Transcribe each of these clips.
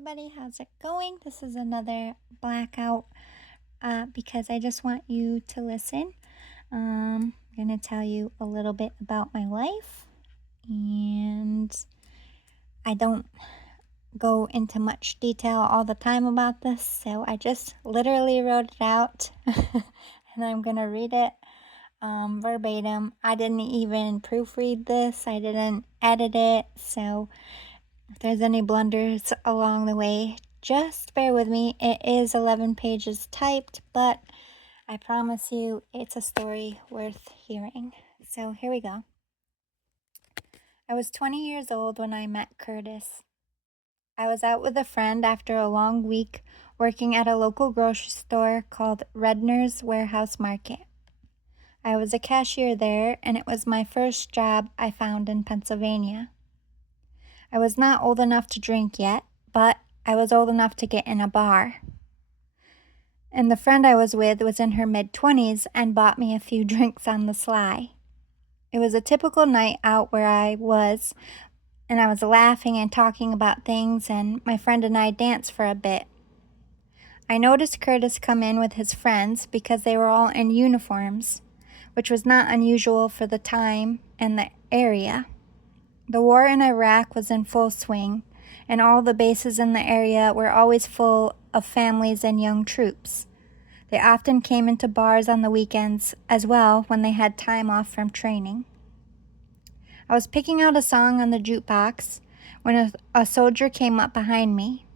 everybody, how's it going? This is another blackout because I just want you to listen. I'm going to tell you a little bit about my life, and I don't go into much detail all the time about this, so I just literally wrote it out and I'm going to read it verbatim. I didn't even proofread this, I didn't edit it, so if there's any blunders along the way, just bear with me. It is 11 pages typed, but I promise you it's a story worth hearing. So here we go. I was 20 years old when I met Curtis. I was out with a friend after a long week working at a local grocery store called Redner's Warehouse Market. I was a cashier there, and it was my first job I found in Pennsylvania. I was not old enough to drink yet, but I was old enough to get in a bar. And the friend I was with was in her mid-20s and bought me a few drinks on the sly. It was a typical night out where I was laughing and talking about things, and my friend and I danced for a bit. I noticed Curtis come in with his friends because they were all in uniforms, which was not unusual for the time and the area. The war in Iraq was in full swing, and all the bases in the area were always full of families and young troops. They often came into bars on the weekends as well when they had time off from training. I was picking out a song on the jukebox when a soldier came up behind me.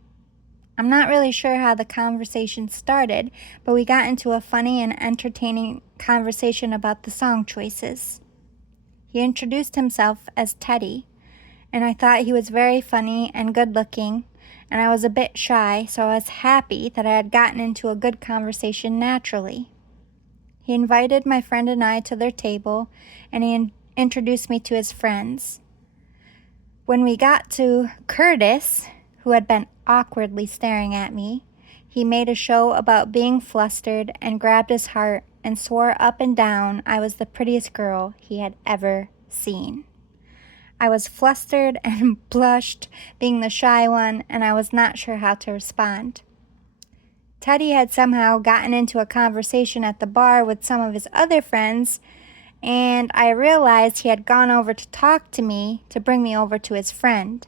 I'm not really sure how the conversation started, but we got into a funny and entertaining conversation about the song choices. He introduced himself as Teddy, and I thought he was very funny and good-looking, and I was a bit shy, so I was happy that I had gotten into a good conversation naturally. He invited my friend and I to their table, and he introduced me to his friends. When we got to Curtis, who had been awkwardly staring at me, he made a show about being flustered and grabbed his heart and swore up and down I was the prettiest girl he had ever seen. I was flustered and blushed, being the shy one, and I was not sure how to respond. Teddy had somehow gotten into a conversation at the bar with some of his other friends, and I realized he had gone over to talk to me to bring me over to his friend.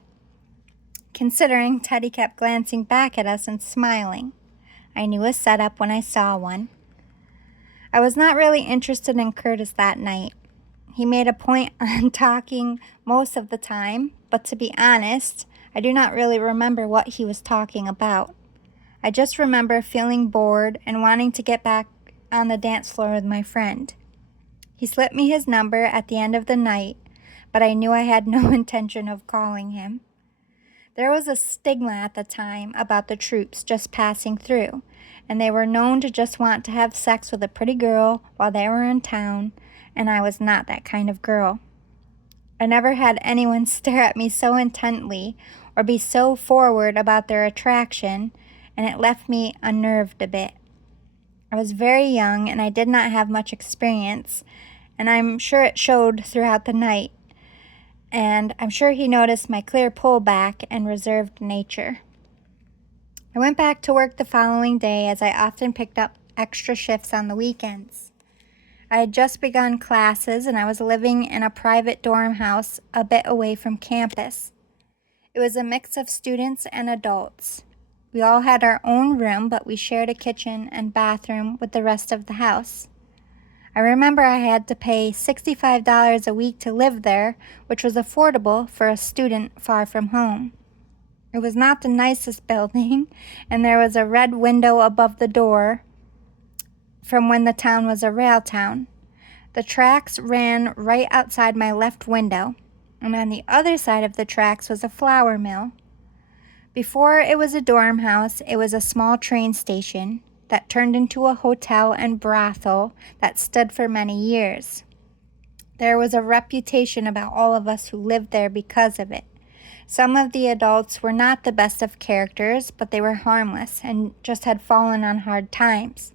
Considering Teddy kept glancing back at us and smiling. I knew a setup when I saw one. I was not really interested in Curtis that night. He made a point on talking most of the time, but to be honest, I do not really remember what he was talking about. I just remember feeling bored and wanting to get back on the dance floor with my friend. He slipped me his number at the end of the night, but I knew I had no intention of calling him. There was a stigma at the time about the troops just passing through, and they were known to just want to have sex with a pretty girl while they were in town, and I was not that kind of girl. I never had anyone stare at me so intently or be so forward about their attraction, and it left me unnerved a bit. I was very young, and I did not have much experience, and I'm sure it showed throughout the night. And I'm sure he noticed my clear pullback and reserved nature. I went back to work the following day, as I often picked up extra shifts on the weekends. I had just begun classes, and I was living in a private dorm house a bit away from campus. It was a mix of students and adults. We all had our own room, but we shared a kitchen and bathroom with the rest of the house. I remember I had to pay $65 a week to live there, which was affordable for a student far from home. It was not the nicest building, and there was a red window above the door from when the town was a rail town. The tracks ran right outside my left window, and on the other side of the tracks was a flour mill. Before it was a dorm house, it was a small train station that turned into a hotel and brothel that stood for many years. There was a reputation about all of us who lived there because of it. Some of the adults were not the best of characters, but they were harmless and just had fallen on hard times.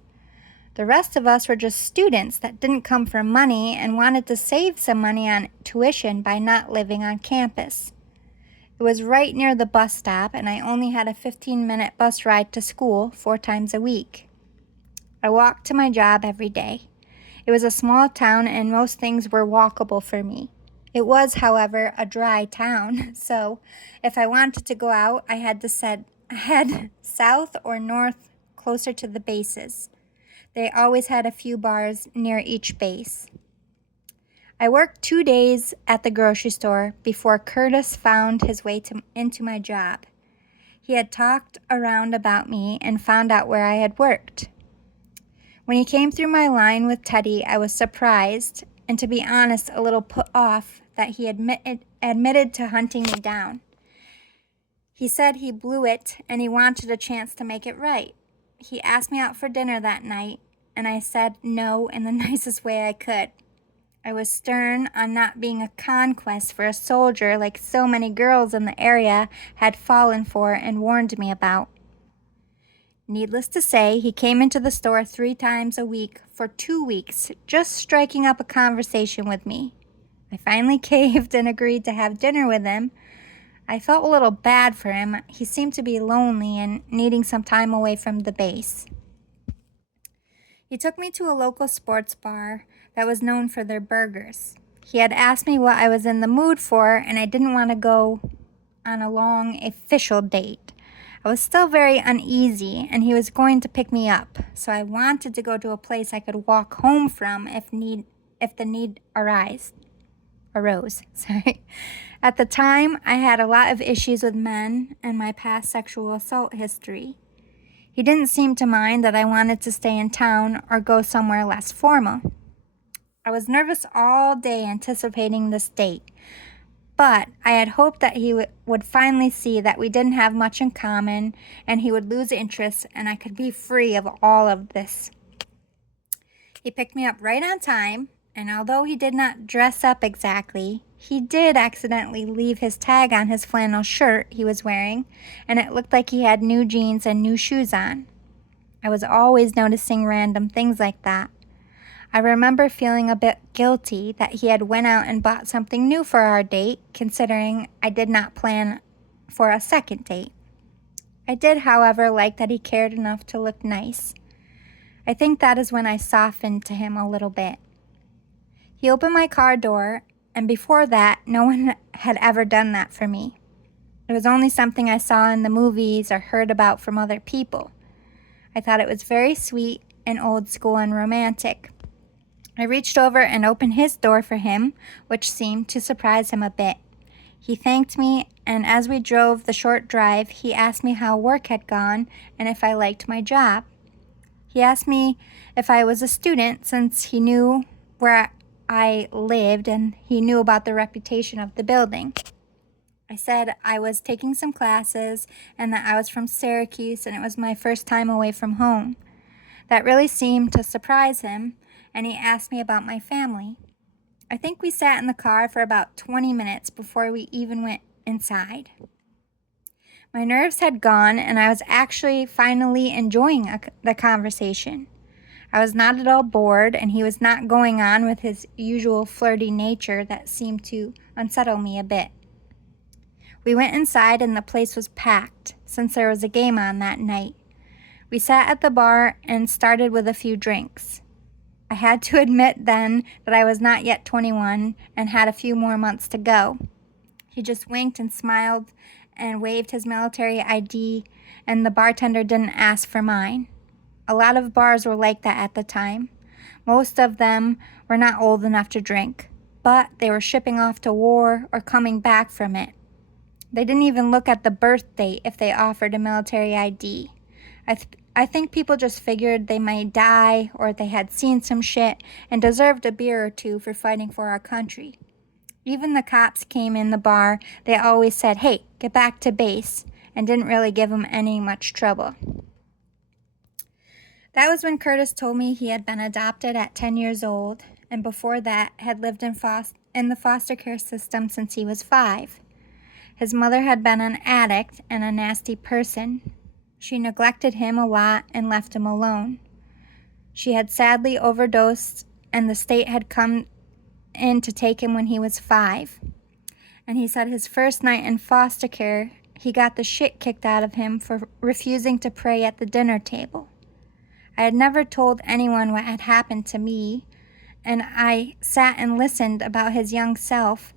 The rest of us were just students that didn't come for money and wanted to save some money on tuition by not living on campus. It It was right near the bus stop, and I only had a 15-minute bus ride to school 4 times a week. I walked to my job every day. It was a small town, and most things were walkable for me. It was, however, a dry town, so if I wanted to go out, I had to head south or north closer to the bases. They always had a few bars near each base. I worked 2 days at the grocery store before Curtis found his way into my job. He had talked around about me and found out where I had worked. When he came through my line with Teddy, I was surprised and, to be honest, a little put off that he admitted to hunting me down. He said he blew it and he wanted a chance to make it right. He asked me out for dinner that night, and I said no in the nicest way I could. I was stern on not being a conquest for a soldier like so many girls in the area had fallen for and warned me about. Needless to say, he came into the store 3 times a week for 2 weeks, just striking up a conversation with me. I finally caved and agreed to have dinner with him. I felt a little bad for him. He seemed to be lonely and needing some time away from the base. He took me to a local sports bar that was known for their burgers. He had asked me what I was in the mood for, and I didn't want to go on a long official date. I was still very uneasy, and he was going to pick me up, so I wanted to go to a place I could walk home from if the need arose. At the time, I had a lot of issues with men and my past sexual assault history. He didn't seem to mind that I wanted to stay in town or go somewhere less formal. I was nervous all day anticipating this date, but I had hoped that he would finally see that we didn't have much in common and he would lose interest and I could be free of all of this. He picked me up right on time, and although he did not dress up exactly, he did accidentally leave his tag on his flannel shirt he was wearing, and it looked like he had new jeans and new shoes on. I was always noticing random things like that. I remember feeling a bit guilty that he had went out and bought something new for our date, considering I did not plan for a second date. I did, however, like that he cared enough to look nice. I think that is when I softened to him a little bit. He opened my car door, and before that, no one had ever done that for me. It was only something I saw in the movies or heard about from other people. I thought it was very sweet and old school and romantic. I reached over and opened his door for him, which seemed to surprise him a bit. He thanked me, and as we drove the short drive, he asked me how work had gone and if I liked my job. He asked me if I was a student, since he knew where I lived and he knew about the reputation of the building. I said I was taking some classes and that I was from Syracuse and it was my first time away from home. That really seemed to surprise him, and he asked me about my family. I think we sat in the car for about 20 minutes before we even went inside. My nerves had gone, and I was actually finally enjoying the conversation. I was not at all bored, and he was not going on with his usual flirty nature that seemed to unsettle me a bit. We went inside, and the place was packed, since there was a game on that night. We sat at the bar and started with a few drinks. I had to admit then that I was not yet 21 and had a few more months to go. He just winked and smiled and waved his military ID, and the bartender didn't ask for mine. A lot of bars were like that at the time. Most of them were not old enough to drink, but they were shipping off to war or coming back from it. They didn't even look at the birth date if they offered a military ID. I think people just figured they might die or they had seen some shit and deserved a beer or two for fighting for our country. Even the cops came in the bar, they always said, "Hey, get back to base," and didn't really give them any much trouble. That was when Curtis told me he had been adopted at 10 years old, and before that had lived in the foster care system since he was 5. His mother had been an addict and a nasty person. She neglected him a lot and left him alone. She had sadly overdosed, and the state had come in to take him when he was 5. And he said his first night in foster care, he got the shit kicked out of him for refusing to pray at the dinner table. I had never told anyone what had happened to me, and I sat and listened about his young self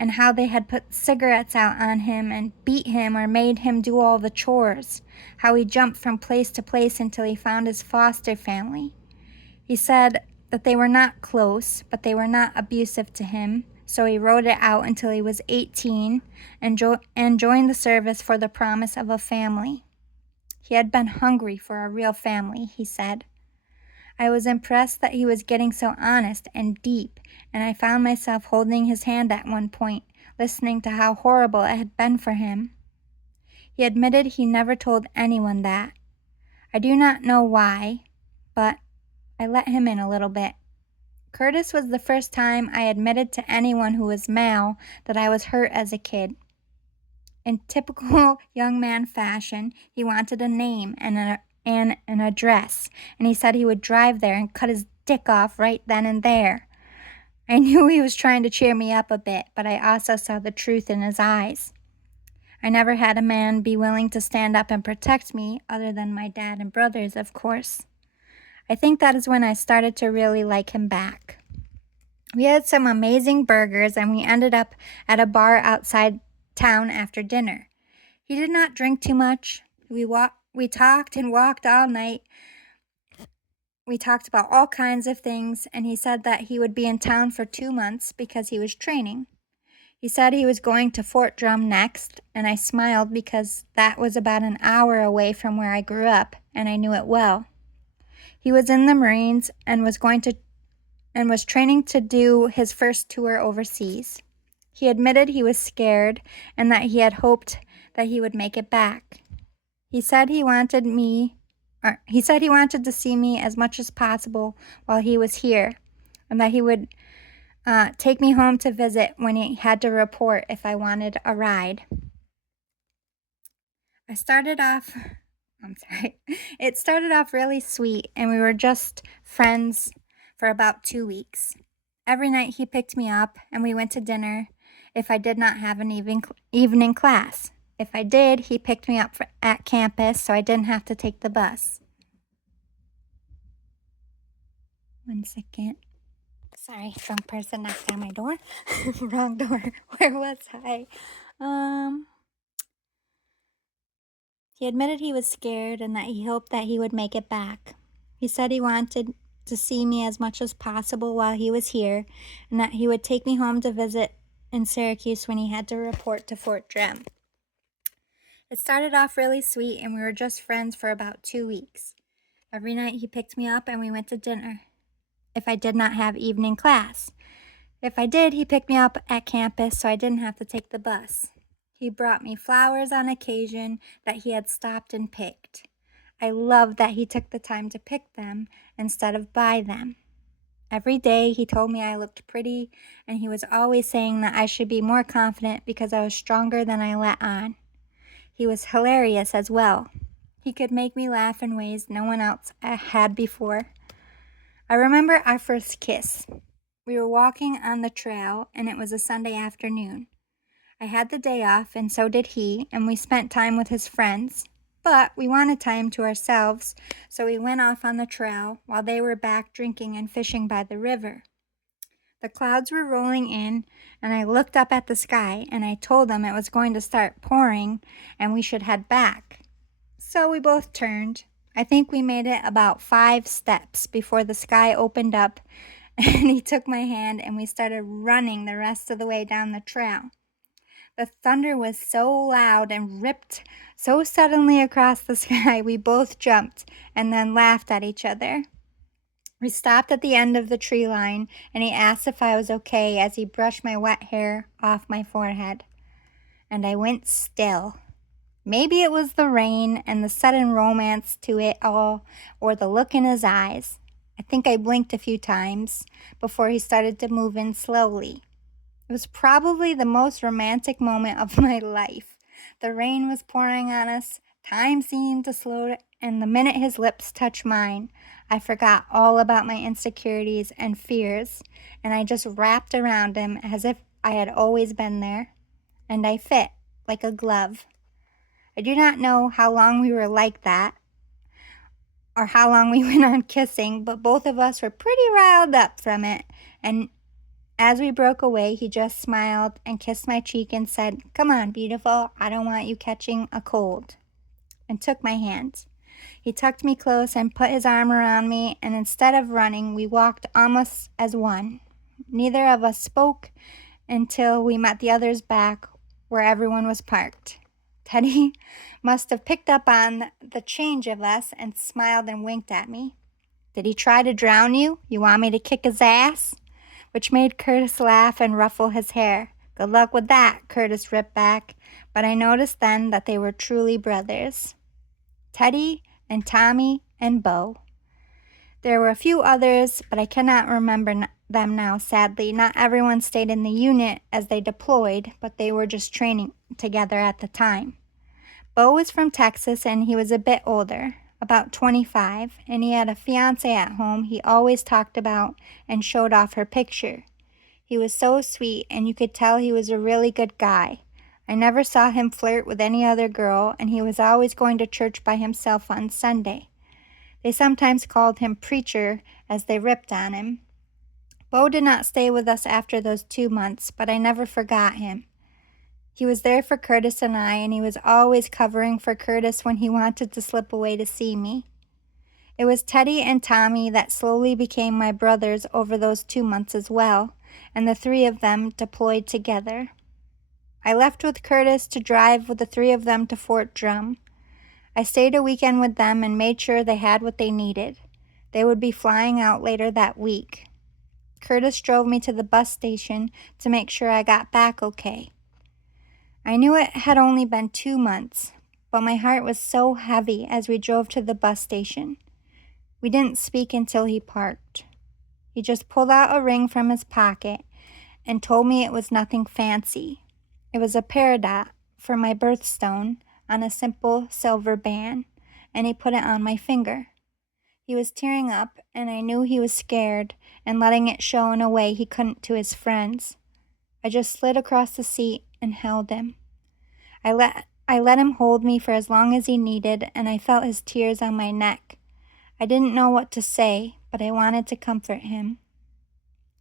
and how they had put cigarettes out on him and beat him or made him do all the chores, how he jumped from place to place until he found his foster family. He said that they were not close, but they were not abusive to him, so he rode it out until he was 18 and joined the service for the promise of a family. He had been hungry for a real family, he said. I was impressed that he was getting so honest and deep, and I found myself holding his hand at one point, listening to how horrible it had been for him. He admitted he never told anyone that. I do not know why, but I let him in a little bit. Curtis was the first time I admitted to anyone who was male that I was hurt as a kid. In typical young man fashion, he wanted a name and an address, and he said he would drive there and cut his dick off right then and there. I knew he was trying to cheer me up a bit, but I also saw the truth in his eyes. I never had a man be willing to stand up and protect me, other than my dad and brothers, of course. I think that is when I started to really like him back. We had some amazing burgers, and we ended up at a bar outside town after dinner. He did not drink too much. We talked and walked all night. We talked about all kinds of things, and he said that he would be in town for 2 months because he was training. He said he was going to Fort Drum next, and I smiled because that was about an hour away from where I grew up, and I knew it well. He was in the Marines and was training to do his first tour overseas. He admitted he was scared and that he had hoped that he would make it back. He said he wanted to see me as much as possible while he was here, and that he would take me home to visit when he had to report if I wanted a ride. It started off really sweet, and we were just friends for about 2 weeks. Every night he picked me up and we went to dinner if I did not have an evening class. If I did, he picked me up at campus so I didn't have to take the bus. 1 second. Sorry, wrong person knocked on my door. Wrong door. Where was I? He admitted he was scared and that he hoped that he would make it back. He said he wanted to see me as much as possible while he was here, and that he would take me home to visit in Syracuse when he had to report to Fort Drum. It started off really sweet, and we were just friends for about 2 weeks. Every night he picked me up and we went to dinner if I did not have evening class. If I did, he picked me up at campus so I didn't have to take the bus. He brought me flowers on occasion that he had stopped and picked. I loved that he took the time to pick them instead of buy them. Every day he told me I looked pretty, and he was always saying that I should be more confident because I was stronger than I let on. He was hilarious as well. He could make me laugh in ways no one else had before. I remember our first kiss. We were walking on the trail, and it was a Sunday afternoon. I had the day off, and so did he, and we spent time with his friends. But we wanted time to ourselves, so we went off on the trail while they were back drinking and fishing by the river. The clouds were rolling in, and I looked up at the sky, and I told them it was going to start pouring, and we should head back. So we both turned. I think we made it about 5 steps before the sky opened up, and he took my hand, and we started running the rest of the way down the trail. The thunder was so loud and ripped so suddenly across the sky, we both jumped and then laughed at each other. We stopped at the end of the tree line, and he asked if I was okay as he brushed my wet hair off my forehead. And I went still. Maybe it was the rain and the sudden romance to it all, or the look in his eyes. I think I blinked a few times before he started to move in slowly. It was probably the most romantic moment of my life. The rain was pouring on us, time seemed to slow, and the minute his lips touched mine, I forgot all about my insecurities and fears, and I just wrapped around him as if I had always been there. and I fit like a glove. I do not know how long we were like that, or how long we went on kissing, but both of us were pretty riled up from it, and as we broke away, he just smiled and kissed my cheek and said, "Come on, beautiful, I don't want you catching a cold," and took my hand. He tucked me close and put his arm around me, and instead of running, we walked almost as one. Neither of us spoke until we met the others back where everyone was parked. Teddy must have picked up on the change of us and smiled and winked at me. "Did he try to drown you? You want me to kick his ass?" Which made Curtis laugh and ruffle his hair. "Good luck with that," Curtis ripped back, but I noticed then that they were truly brothers. Teddy and Tommy and Bo. There were a few others, but I cannot remember them now, sadly. Not everyone stayed in the unit as they deployed, but they were just training together at the time. Bo was from Texas, and he was a bit older, about 25, and he had a fiancée at home he always talked about and showed off her picture. He was so sweet, and you could tell he was a really good guy. I never saw him flirt with any other girl, and he was always going to church by himself on Sunday. They sometimes called him Preacher as they ripped on him. Bo did not stay with us after those 2 months, but I never forgot him. He was there for Curtis and I, and he was always covering for Curtis when he wanted to slip away to see me. It was Teddy and Tommy that slowly became my brothers over those 2 months as well, and the three of them deployed together. I left with Curtis to drive with the three of them to Fort Drum. I stayed a weekend with them and made sure they had what they needed. They would be flying out later that week. Curtis drove me to the bus station to make sure I got back okay. I knew it had only been 2 months, but my heart was so heavy as we drove to the bus station. We didn't speak until he parked. He just pulled out a ring from his pocket and told me it was nothing fancy. It was a peridot for my birthstone on a simple silver band, and he put it on my finger. He was tearing up, and I knew he was scared and letting it show in a way he couldn't to his friends. I just slid across the seat and held him. I let him hold me for as long as he needed, and I felt his tears on my neck. I didn't know what to say, but I wanted to comfort him.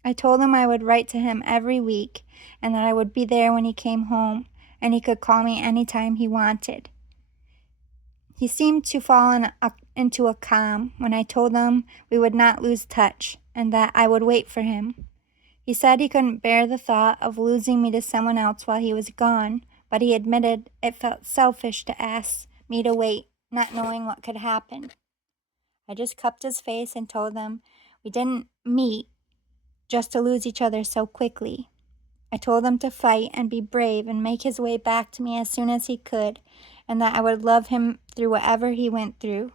I told him I would write to him every week and that I would be there when he came home, and he could call me anytime he wanted. He seemed to fall into a calm when I told him we would not lose touch and that I would wait for him. He said he couldn't bear the thought of losing me to someone else while he was gone, but he admitted it felt selfish to ask me to wait, not knowing what could happen. I just cupped his face and told him we didn't meet just to lose each other so quickly. I told him to fight and be brave and make his way back to me as soon as he could, and that I would love him through whatever he went through.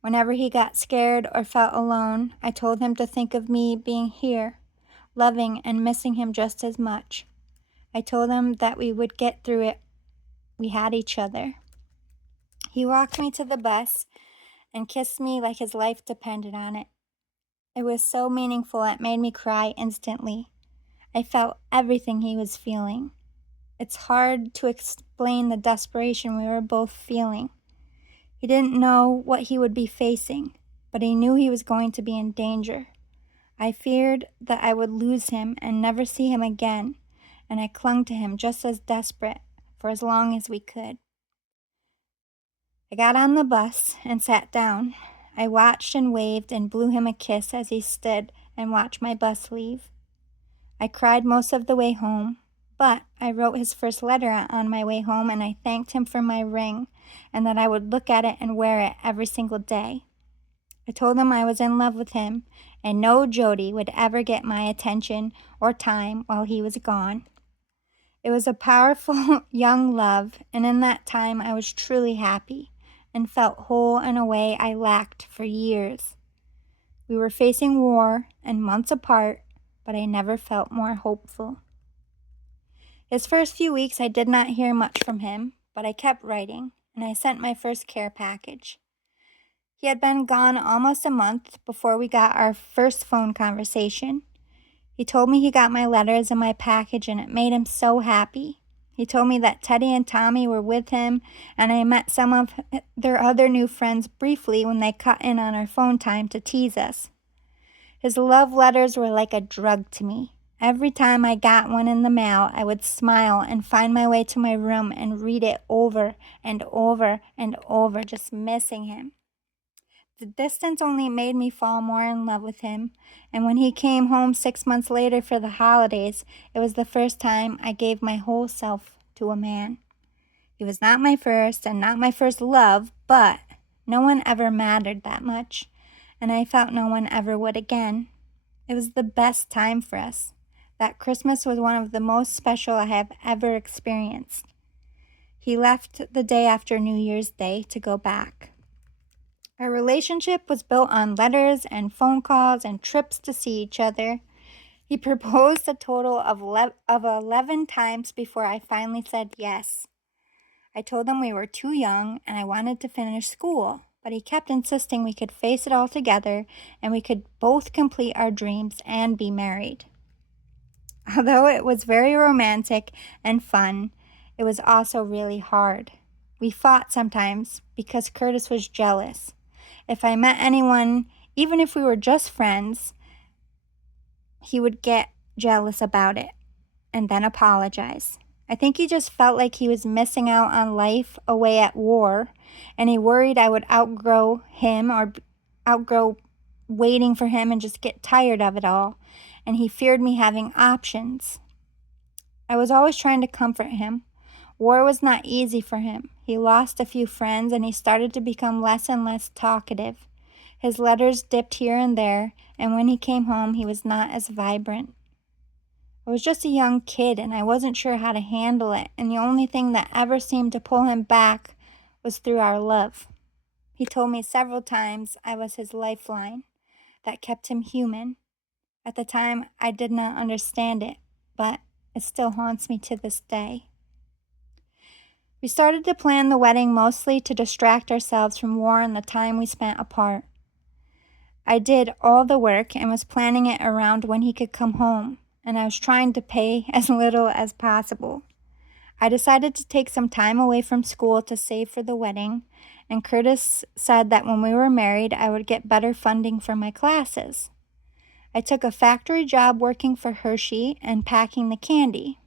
Whenever he got scared or felt alone, I told him to think of me being here, loving and missing him just as much. I told him that we would get through it. We had each other. He walked me to the bus and kissed me like his life depended on it. It was so meaningful it made me cry instantly. I felt everything he was feeling. It's hard to explain the desperation we were both feeling. He didn't know what he would be facing, but he knew he was going to be in danger. I feared that I would lose him and never see him again, and I clung to him just as desperate for as long as we could. I got on the bus and sat down. I watched and waved and blew him a kiss as he stood and watched my bus leave. I cried most of the way home, but I wrote his first letter on my way home, and I thanked him for my ring and that I would look at it and wear it every single day. I told him I was in love with him, and no Jody would ever get my attention or time while he was gone. It was a powerful young love, and in that time I was truly happy and felt whole in a way I lacked for years. We were facing war and months apart, but I never felt more hopeful. His first few weeks I did not hear much from him, but I kept writing, and I sent my first care package. He had been gone almost a month before we got our first phone conversation. He told me he got my letters and my package, and it made him so happy. He told me that Teddy and Tommy were with him, and I met some of their other new friends briefly when they cut in on our phone time to tease us. His love letters were like a drug to me. Every time I got one in the mail, I would smile and find my way to my room and read it over and over and over, just missing him. The distance only made me fall more in love with him, and when he came home 6 months later for the holidays, it was the first time I gave my whole self to a man. He was not my first and not my first love, but no one ever mattered that much, and I felt no one ever would again. It was the best time for us. That Christmas was one of the most special I have ever experienced. He left the day after New Year's Day to go back. Our relationship was built on letters and phone calls and trips to see each other. He proposed a total of 11 times before I finally said yes. I told him we were too young and I wanted to finish school, but he kept insisting we could face it all together and we could both complete our dreams and be married. Although it was very romantic and fun, it was also really hard. We fought sometimes because Curtis was jealous. If I met anyone, even if we were just friends, he would get jealous about it and then apologize. I think he just felt like he was missing out on life away at war, and he worried I would outgrow him or outgrow waiting for him and just get tired of it all, and he feared me having options. I was always trying to comfort him. War was not easy for him. He lost a few friends and he started to become less and less talkative. His letters dipped here and there, and when he came home, he was not as vibrant. I was just a young kid and I wasn't sure how to handle it, and the only thing that ever seemed to pull him back was through our love. He told me several times I was his lifeline that kept him human. At the time, I did not understand it, but it still haunts me to this day. We started to plan the wedding mostly to distract ourselves from war and the time we spent apart. I did all the work and was planning it around when he could come home, and I was trying to pay as little as possible. I decided to take some time away from school to save for the wedding, and Curtis said that when we were married, I would get better funding for my classes. I took a factory job working for Hershey and packing the candy.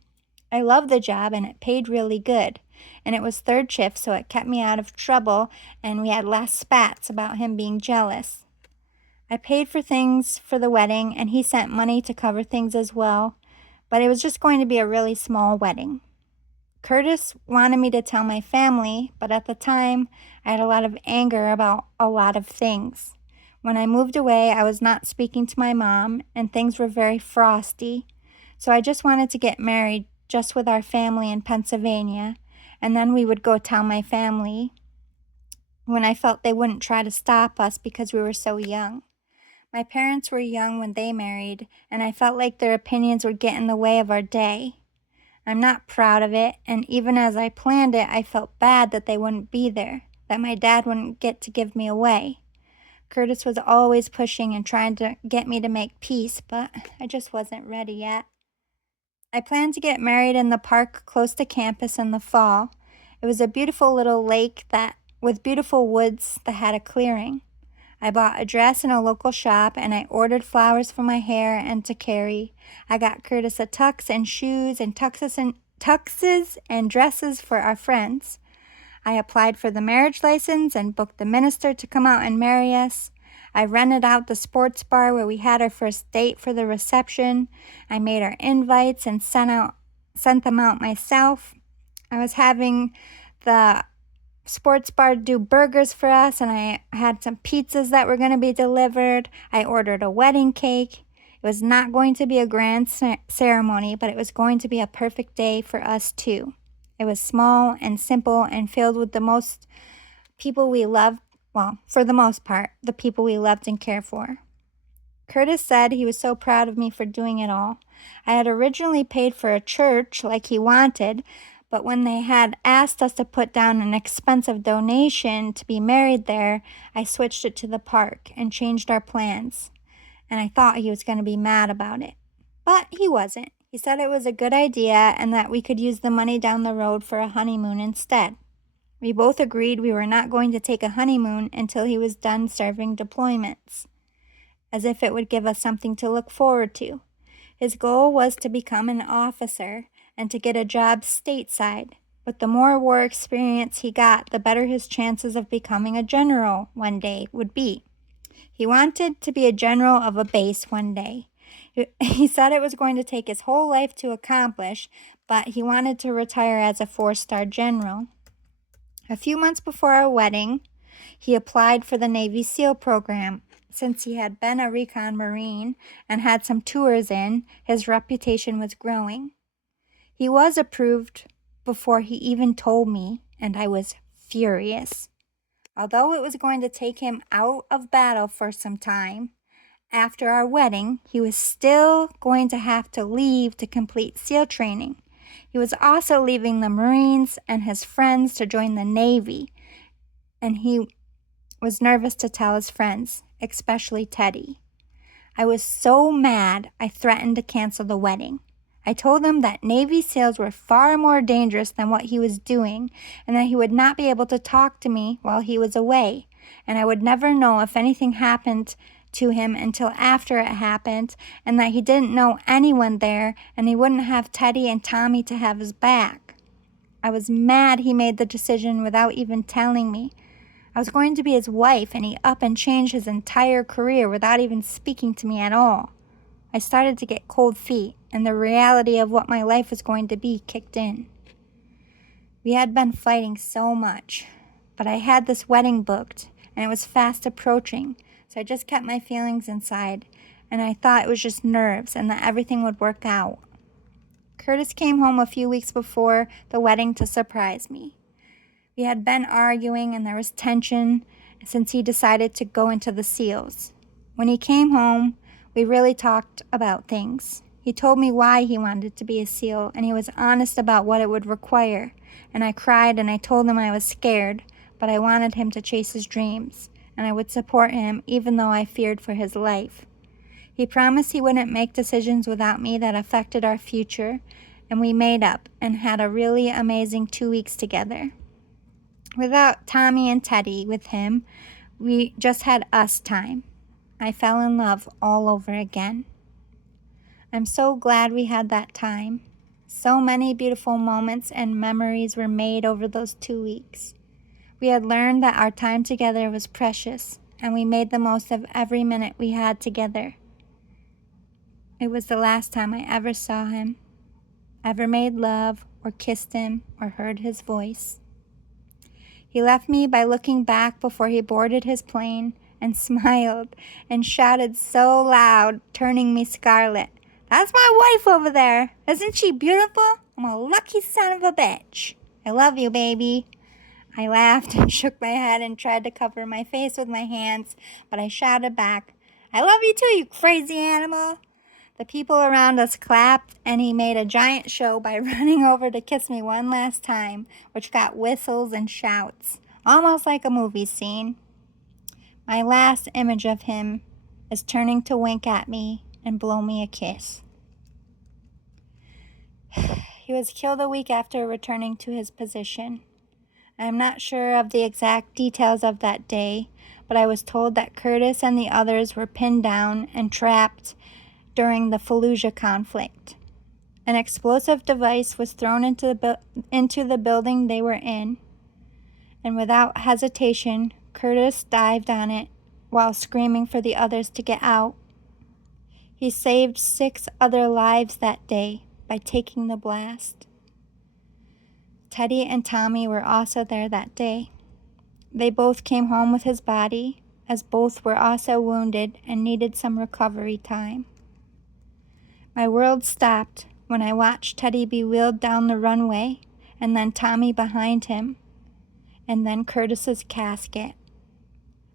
I loved the job and it paid really good, and it was third shift, so it kept me out of trouble and we had less spats about him being jealous. I paid for things for the wedding and he sent money to cover things as well, but it was just going to be a really small wedding. Curtis wanted me to tell my family, but at the time I had a lot of anger about a lot of things. When I moved away, I was not speaking to my mom and things were very frosty, so I just wanted to get married just with our family in Pennsylvania, and then we would go tell my family when I felt they wouldn't try to stop us because we were so young. My parents were young when they married, and I felt like their opinions would get in the way of our day. I'm not proud of it, and even as I planned it, I felt bad that they wouldn't be there, that my dad wouldn't get to give me away. Curtis was always pushing and trying to get me to make peace, but I just wasn't ready yet. I planned to get married in the park close to campus in the fall. It was a beautiful little lake with beautiful woods that had a clearing. I bought a dress in a local shop and I ordered flowers for my hair and to carry. I got Curtis a tux and shoes and tuxes and dresses for our friends. I applied for the marriage license and booked the minister to come out and marry us. I rented out the sports bar where we had our first date for the reception. I made our invites and sent them out myself. I was having the sports bar do burgers for us, and I had some pizzas that were going to be delivered. I ordered a wedding cake. It was not going to be a grand ceremony, but it was going to be a perfect day for us too. It was small and simple and filled with the most people we loved. Well, for the most part, the people we loved and cared for. Curtis said he was so proud of me for doing it all. I had originally paid for a church like he wanted, but when they had asked us to put down an expensive donation to be married there, I switched it to the park and changed our plans. And I thought he was going to be mad about it. But he wasn't. He said it was a good idea and that we could use the money down the road for a honeymoon instead. We both agreed we were not going to take a honeymoon until he was done serving deployments, as if it would give us something to look forward to. His goal was to become an officer and to get a job stateside, but the more war experience he got, the better his chances of becoming a general one day would be. He wanted to be a general of a base one day. He said it was going to take his whole life to accomplish, but he wanted to retire as a 4-star general. A few months before our wedding, he applied for the Navy SEAL program. Since he had been a recon Marine and had some tours in, his reputation was growing. He was approved before he even told me, and I was furious. Although it was going to take him out of battle for some time, after our wedding, he was still going to have to leave to complete SEAL training. He was also leaving the Marines and his friends to join the Navy, and he was nervous to tell his friends, especially Teddy. I was so mad I threatened to cancel the wedding. I told him that Navy SEALs were far more dangerous than what he was doing, and that he would not be able to talk to me while he was away, and I would never know if anything happened to him until after it happened, and that he didn't know anyone there, and he wouldn't have Teddy and Tommy to have his back. I was mad he made the decision without even telling me. I was going to be his wife, and he up and changed his entire career without even speaking to me at all. I started to get cold feet, and the reality of what my life was going to be kicked in. We had been fighting so much, but I had this wedding booked, and it was fast approaching, so I just kept my feelings inside, and I thought it was just nerves and that everything would work out. Curtis came home a few weeks before the wedding to surprise me. We had been arguing and there was tension since he decided to go into the SEALs. When he came home, we really talked about things. He told me why he wanted to be a SEAL, and he was honest about what it would require. And I cried and I told him I was scared, but I wanted him to chase his dreams, and I would support him even though I feared for his life. He promised he wouldn't make decisions without me that affected our future, and we made up and had a really amazing 2 weeks together. Without Tommy and Teddy with him, we just had us time. I fell in love all over again. I'm so glad we had that time. So many beautiful moments and memories were made over those 2 weeks. We had learned that our time together was precious, and we made the most of every minute we had together. It was the last time I ever saw him, ever made love, or kissed him, or heard his voice. He left me by looking back before he boarded his plane and smiled and shouted so loud, turning me scarlet, "That's my wife over there. Isn't she beautiful? I'm a lucky son of a bitch. I love you, baby." I laughed and shook my head and tried to cover my face with my hands, but I shouted back, "I love you too, you crazy animal." The people around us clapped, and he made a giant show by running over to kiss me one last time, which got whistles and shouts, almost like a movie scene. My last image of him is turning to wink at me and blow me a kiss. He was killed a week after returning to his position. I am not sure of the exact details of that day, but I was told that Curtis and the others were pinned down and trapped during the Fallujah conflict. An explosive device was thrown into the building they were in, and without hesitation, Curtis dived on it while screaming for the others to get out. He saved 6 other lives that day by taking the blast. Teddy and Tommy were also there that day. They both came home with his body, as both were also wounded and needed some recovery time. My world stopped when I watched Teddy be wheeled down the runway, and then Tommy behind him, and then Curtis's casket.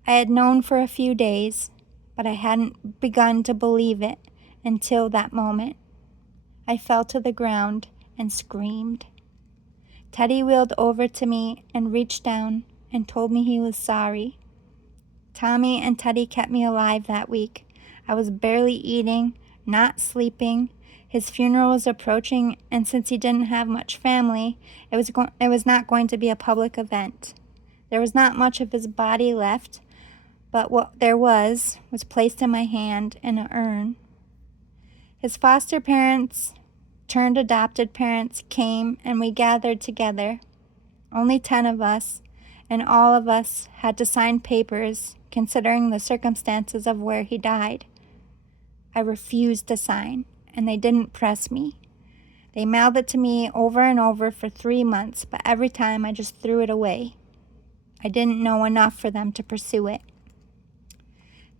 I had known for a few days, but I hadn't begun to believe it until that moment. I fell to the ground and screamed. Teddy wheeled over to me and reached down and told me he was sorry. Tommy and Teddy kept me alive that week. I was barely eating, not sleeping, His funeral was approaching, and since he didn't have much family, it was not going to be a public event. There was not much of his body left, but what there was placed in my hand in an urn. His foster parents turned adopted parents came, and we gathered together. Only 10 of us, and all of us had to sign papers considering the circumstances of where he died. I refused to sign, and they didn't press me. They mailed it to me over and over for 3 months, but every time I just threw it away. I didn't know enough for them to pursue it.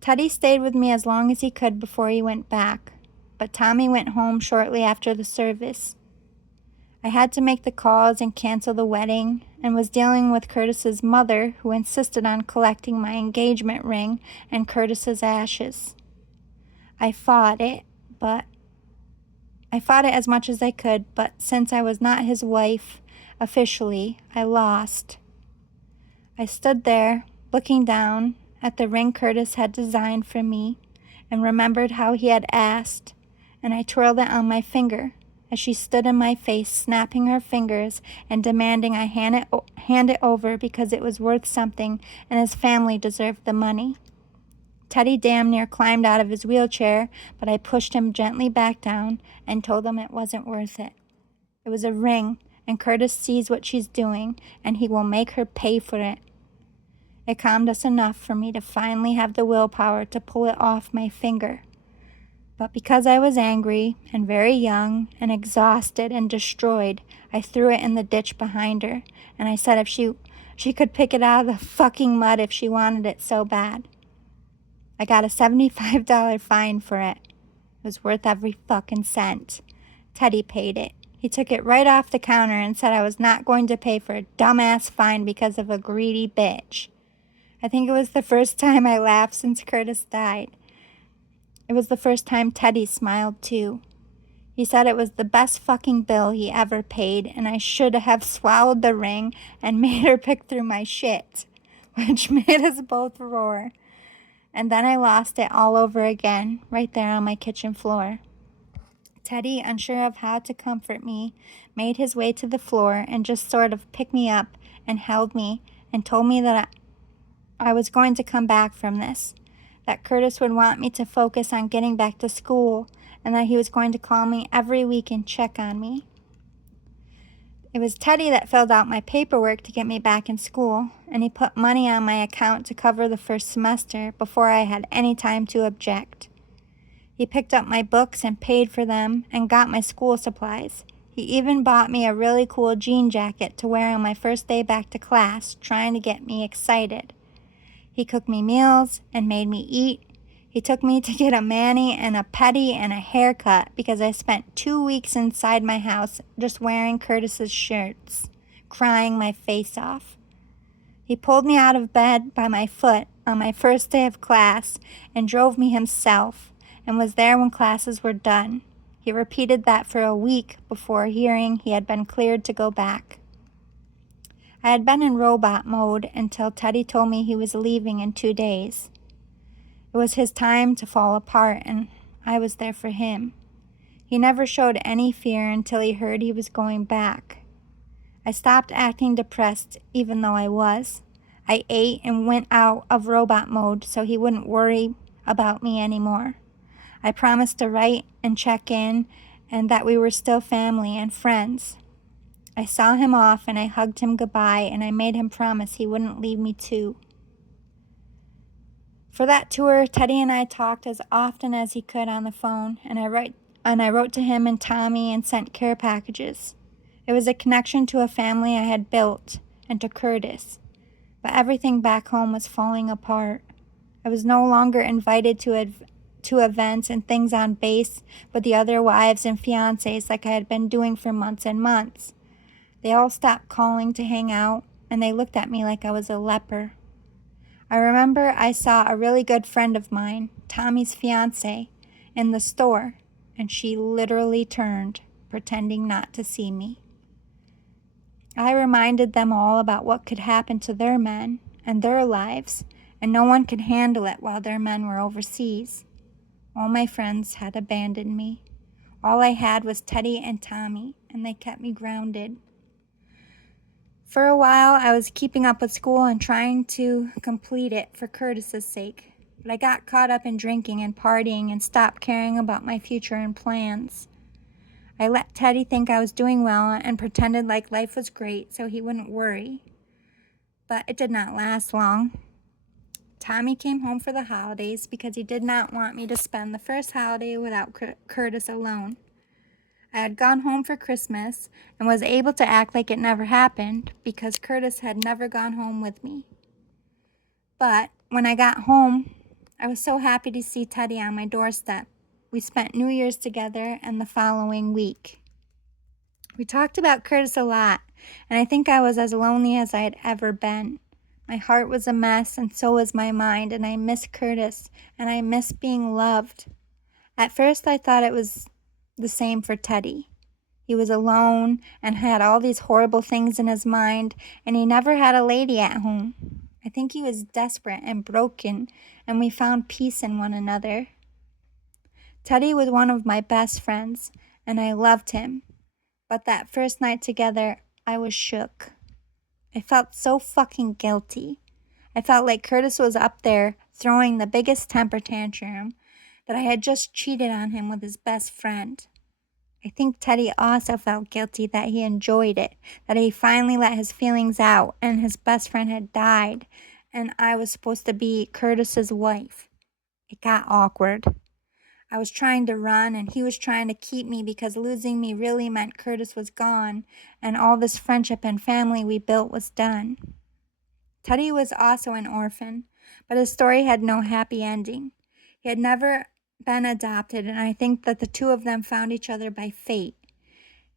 Teddy stayed with me as long as he could before he went back, but Tommy went home shortly after the service. I had to make the calls and cancel the wedding, and was dealing with Curtis's mother, who insisted on collecting my engagement ring and Curtis's ashes. I fought it as much as I could, but since I was not his wife officially, I lost. I stood there, looking down at the ring Curtis had designed for me, and remembered how he had asked, and I twirled it on my finger as she stood in my face, snapping her fingers and demanding I hand it over because it was worth something and his family deserved the money. Teddy damn near climbed out of his wheelchair, but I pushed him gently back down and told him it wasn't worth it. It was a ring, and Curtis sees what she's doing, and he will make her pay for it. It calmed us enough for me to finally have the willpower to pull it off my finger. But because I was angry and very young and exhausted and destroyed, I threw it in the ditch behind her, and I said if she could pick it out of the fucking mud if she wanted it so bad. I got a $75 fine for it. It was worth every fucking cent. Teddy paid it. He took it right off the counter and said I was not going to pay for a dumbass fine because of a greedy bitch. I think it was the first time I laughed since Curtis died. It was the first time Teddy smiled, too. He said it was the best fucking bill he ever paid, and I should have swallowed the ring and made her pick through my shit, which made us both roar. And then I lost it all over again, right there on my kitchen floor. Teddy, unsure of how to comfort me, made his way to the floor and just sort of picked me up and held me and told me that I was going to come back from this, that Curtis would want me to focus on getting back to school, and that he was going to call me every week and check on me. It was Teddy that filled out my paperwork to get me back in school, and he put money on my account to cover the first semester before I had any time to object. He picked up my books and paid for them and got my school supplies. He even bought me a really cool jean jacket to wear on my first day back to class, trying to get me excited. He cooked me meals and made me eat. He took me to get a mani and a pedi and a haircut because I spent 2 weeks inside my house just wearing Curtis's shirts, crying my face off. He pulled me out of bed by my foot on my first day of class and drove me himself, and was there when classes were done. He repeated that for a week before hearing he had been cleared to go back. I had been in robot mode until Teddy told me he was leaving in 2 days. It was his time to fall apart, and I was there for him. He never showed any fear until he heard he was going back. I stopped acting depressed, even though I was. I ate and went out of robot mode so he wouldn't worry about me anymore. I promised to write and check in, and that we were still family and friends. I saw him off and I hugged him goodbye, and I made him promise he wouldn't leave me too. For that tour, Teddy and I talked as often as he could on the phone, and I wrote to him and Tommy and sent care packages. It was a connection to a family I had built and to Curtis, but everything back home was falling apart. I was no longer invited to events and things on base with the other wives and fiancés like I had been doing for months and months. They all stopped calling to hang out, and they looked at me like I was a leper. I remember I saw a really good friend of mine, Tommy's fiancée, in the store, and she literally turned, pretending not to see me. I reminded them all about what could happen to their men and their lives, and no one could handle it while their men were overseas. All my friends had abandoned me. All I had was Teddy and Tommy, and they kept me grounded. For a while, I was keeping up with school and trying to complete it for Curtis's sake, but I got caught up in drinking and partying and stopped caring about my future and plans. I let Teddy think I was doing well and pretended like life was great so he wouldn't worry, but it did not last long. Tommy came home for the holidays because he did not want me to spend the first holiday without Curtis alone. I had gone home for Christmas and was able to act like it never happened because Curtis had never gone home with me. But when I got home, I was so happy to see Teddy on my doorstep. We spent New Year's together and the following week. We talked about Curtis a lot, and I think I was as lonely as I had ever been. My heart was a mess, and so was my mind, and I missed Curtis, and I missed being loved. At first, I thought it was the same for Teddy. He was alone and had all these horrible things in his mind, and he never had a lady at home. I think he was desperate and broken, and we found peace in one another. Teddy was one of my best friends, and I loved him. But that first night together, I was shook. I felt so fucking guilty. I felt like Curtis was up there throwing the biggest temper tantrum, that I had just cheated on him with his best friend. I think Teddy also felt guilty that he enjoyed it, that he finally let his feelings out and his best friend had died, and I was supposed to be Curtis's wife. It got awkward. I was trying to run and he was trying to keep me because losing me really meant Curtis was gone and all this friendship and family we built was done. Teddy was also an orphan, but his story had no happy ending. He had never been adopted, and I think that the two of them found each other by fate.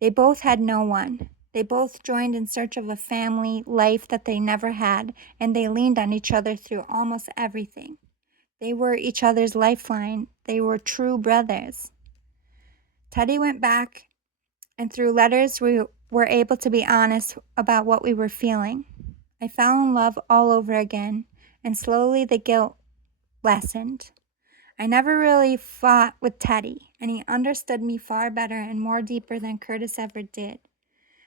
They both had no one. They both joined in search of a family life that they never had, and they leaned on each other through almost everything. They were each other's lifeline. They were true brothers. Teddy went back, and through letters we were able to be honest about what we were feeling. I fell in love all over again, and slowly the guilt lessened. I never really fought with Teddy, and he understood me far better and more deeper than Curtis ever did.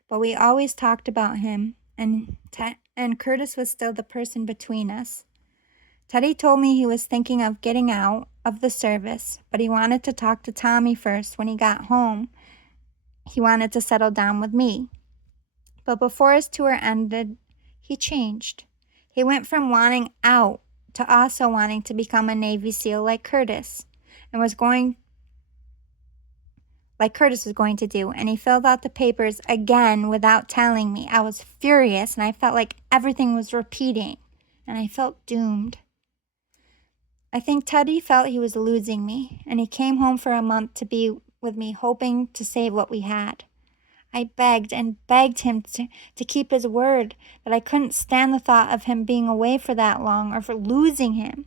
But we always talked about him, and Curtis was still the person between us. Teddy told me he was thinking of getting out of the service, but he wanted to talk to Tommy first when he got home. He wanted to settle down with me. But before his tour ended, he changed. He went from wanting out to also wanting to become a Navy SEAL like Curtis was going to do, and he filled out the papers again without telling me. I was furious, and I felt like everything was repeating, and I felt doomed. I think Teddy felt he was losing me, and he came home for a month to be with me, hoping to save what we had. I begged and begged him to keep his word, but I couldn't stand the thought of him being away for that long or for losing him.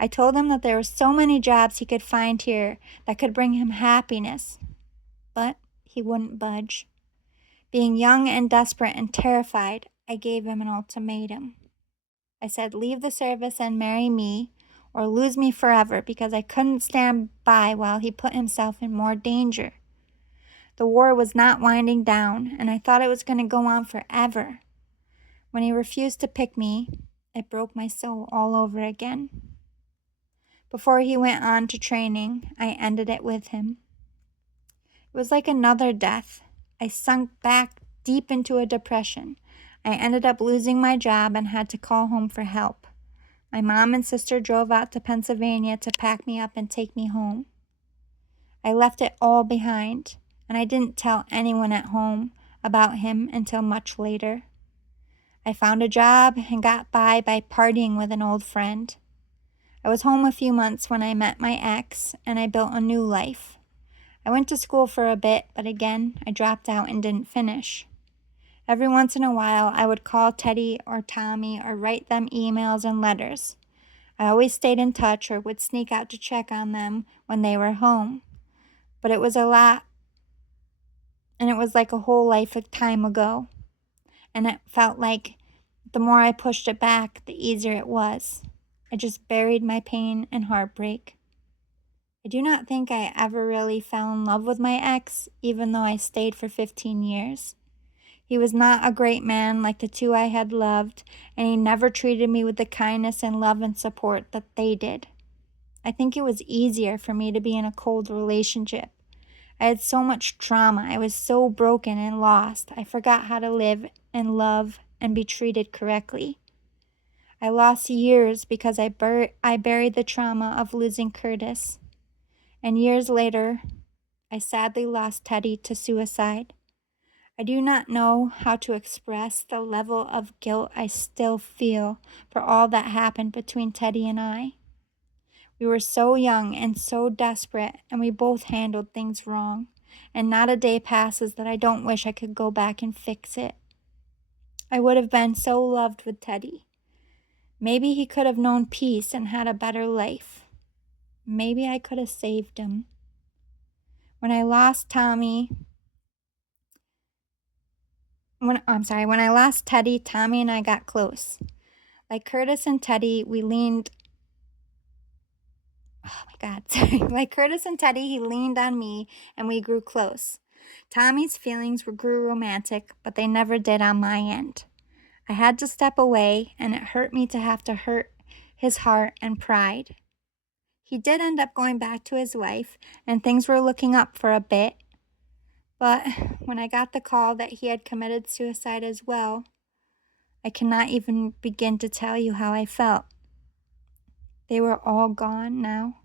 I told him that there were so many jobs he could find here that could bring him happiness, but he wouldn't budge. Being young and desperate and terrified, I gave him an ultimatum. I said, leave the service and marry me, or lose me forever, because I couldn't stand by while he put himself in more danger. The war was not winding down, and I thought it was going to go on forever. When he refused to pick me, it broke my soul all over again. Before he went on to training, I ended it with him. It was like another death. I sunk back deep into a depression. I ended up losing my job and had to call home for help. My mom and sister drove out to Pennsylvania to pack me up and take me home. I left it all behind, and I didn't tell anyone at home about him until much later. I found a job and got by partying with an old friend. I was home a few months when I met my ex, and I built a new life. I went to school for a bit, but again, I dropped out and didn't finish. Every once in a while, I would call Teddy or Tommy or write them emails and letters. I always stayed in touch or would sneak out to check on them when they were home. But it was a lot, and it was like a whole lifetime ago. And it felt like the more I pushed it back, the easier it was. I just buried my pain and heartbreak. I do not think I ever really fell in love with my ex, even though I stayed for 15 years. He was not a great man like the two I had loved, and he never treated me with the kindness and love and support that they did. I think it was easier for me to be in a cold relationship. I had so much trauma. I was so broken and lost. I forgot how to live and love and be treated correctly. I lost years because I buried the trauma of losing Curtis. And years later, I sadly lost Teddy to suicide. I do not know how to express the level of guilt I still feel for all that happened between Teddy and I. We were so young and so desperate, and we both handled things wrong, and not a day passes that I don't wish I could go back and fix it. I would have been so loved with Teddy. Maybe he could have known peace and had a better life. Maybe I could have saved him. When I lost Teddy, Tommy and I got close. Like Curtis and Teddy, Like Curtis and Teddy, he leaned on me and we grew close. Tommy's feelings grew romantic, but they never did on my end. I had to step away, and it hurt me to have to hurt his heart and pride. He did end up going back to his wife, and things were looking up for a bit. But when I got the call that he had committed suicide as well, I cannot even begin to tell you how I felt. They were all gone now.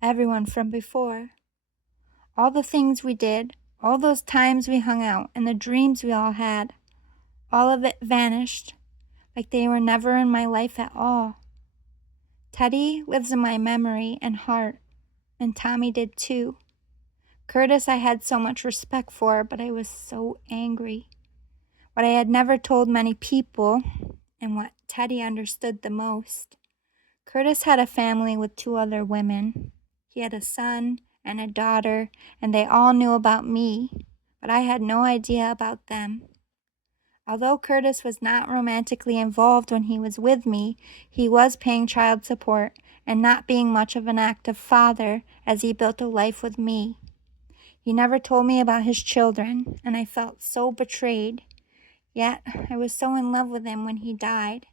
Everyone from before. All the things we did, all those times we hung out, and the dreams we all had, all of it vanished, like they were never in my life at all. Teddy lives in my memory and heart, and Tommy did too. Curtis I had so much respect for, but I was so angry. What I had never told many people, and what Teddy understood the most. Curtis had a family with 2 other women. He had a son and a daughter, and they all knew about me, but I had no idea about them. Although Curtis was not romantically involved when he was with me, he was paying child support and not being much of an active father as he built a life with me. He never told me about his children, and I felt so betrayed. Yet, I was so in love with him when he died.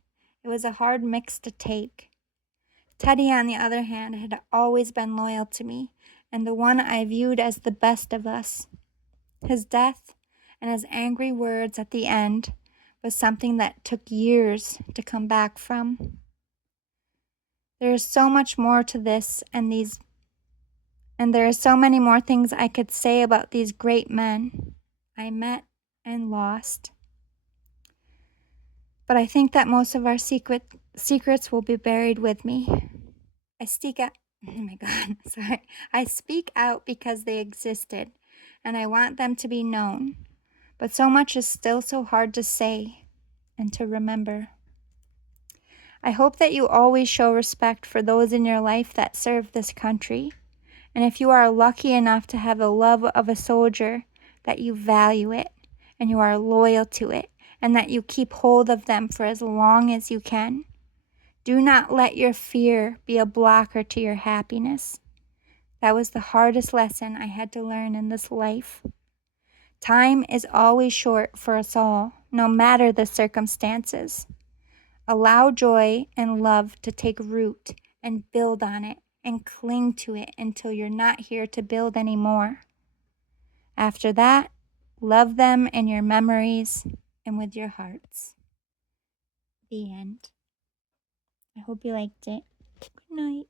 It was a hard mix to take. Teddy, on the other hand, had always been loyal to me, and the one I viewed as the best of us. His death and his angry words at the end was something that took years to come back from. There is so much more to this, and there are so many more things I could say about these great men I met and lost. But I think that most of our secrets will be buried with me. I speak out because they existed, and I want them to be known. But so much is still so hard to say and to remember. I hope that you always show respect for those in your life that serve this country. And if you are lucky enough to have the love of a soldier, that you value it and you are loyal to it, and that you keep hold of them for as long as you can. Do not let your fear be a blocker to your happiness. That was the hardest lesson I had to learn in this life. Time is always short for us all, no matter the circumstances. Allow joy and love to take root and build on it and cling to it until you're not here to build anymore. After that, love them in your memories and with your hearts. The end. I hope you liked it. Good night.